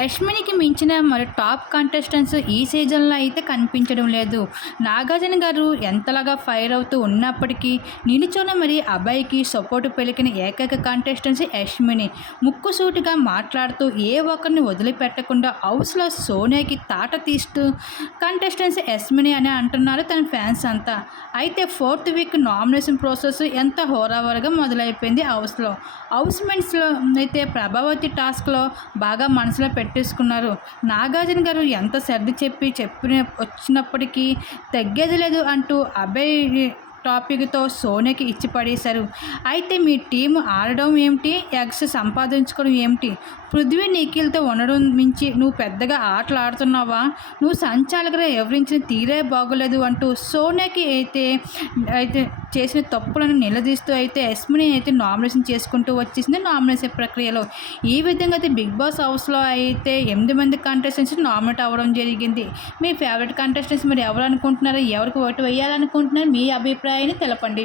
యష్మినికి మించిన మరి top contestants ఈ సీజన్లో అయితే కనిపించడం లేదు. నాగార్జున గారు ఎంతలాగా ఫైర్ అవుతూ ఉన్నప్పటికీ నిలుచొని మరి అబ్బాయికి సపోర్ట్ పెలికిన ఏకైక కంటెస్టెంట్స్ యష్మిని. ముక్కుసూటిగా మాట్లాడుతూ ఏ ఒక్కరిని వదిలిపెట్టకుండా హౌస్లో సోనియాకి తాట తీస్తూ కంటెస్టెంట్స్ యష్మిని అని అంటున్నారు తన ఫ్యాన్స్ అంతా. అయితే ఫోర్త్ వీక్ నామినేషన్ ప్రాసెస్ ఎంత హోరావరగా మొదలైపోయింది హౌస్లో. హౌస్ మెంట్స్లో అయితే ప్రభావతి టాస్క్లో బాగా మనసులో పెట్టేసుకున్నారు. నాగార్జున గారు ఎంత సర్ది చెప్పి చెప్పిన వచ్చినప్పటికీ తగ్గేది లేదు అంటూ అభయ్ టాపిక్తో సోనికి ఇచ్చి పడేశారు. అయితే మీ టీం ఆడడం ఏమిటి? ఎగ్స్ సంపాదించుకోవడం ఏమిటి? పృథ్వీ నిఖిల్తో ఉండడం మించి నువ్వు పెద్దగా ఆటలు ఆడుతున్నావా? నువ్వు సంచాలకుగా వివరించిన తీరే బాగోలేదు అంటూ సోనికి అయితే అయితే చేసిన తప్పులను నిలదీస్తూ అయితే ఎస్మిని అయితే నామినేషన్ చేసుకుంటూ వచ్చేసింది నామినేషన్ ప్రక్రియలో. ఈ విధంగా అయితే బిగ్ బాస్ హౌస్లో అయితే ఎనిమిది మంది కంటెస్టెంట్స్ నామినేట్ అవ్వడం జరిగింది. మీ ఫేవరెట్ కంటెస్టెంట్స్ మరి ఎవరు అనుకుంటున్నారు? ఎవరికి ఓటు వేయాలనుకుంటున్నారు? మీ అభిప్రాయం అభిప్రాయాన్ని తెలపండి.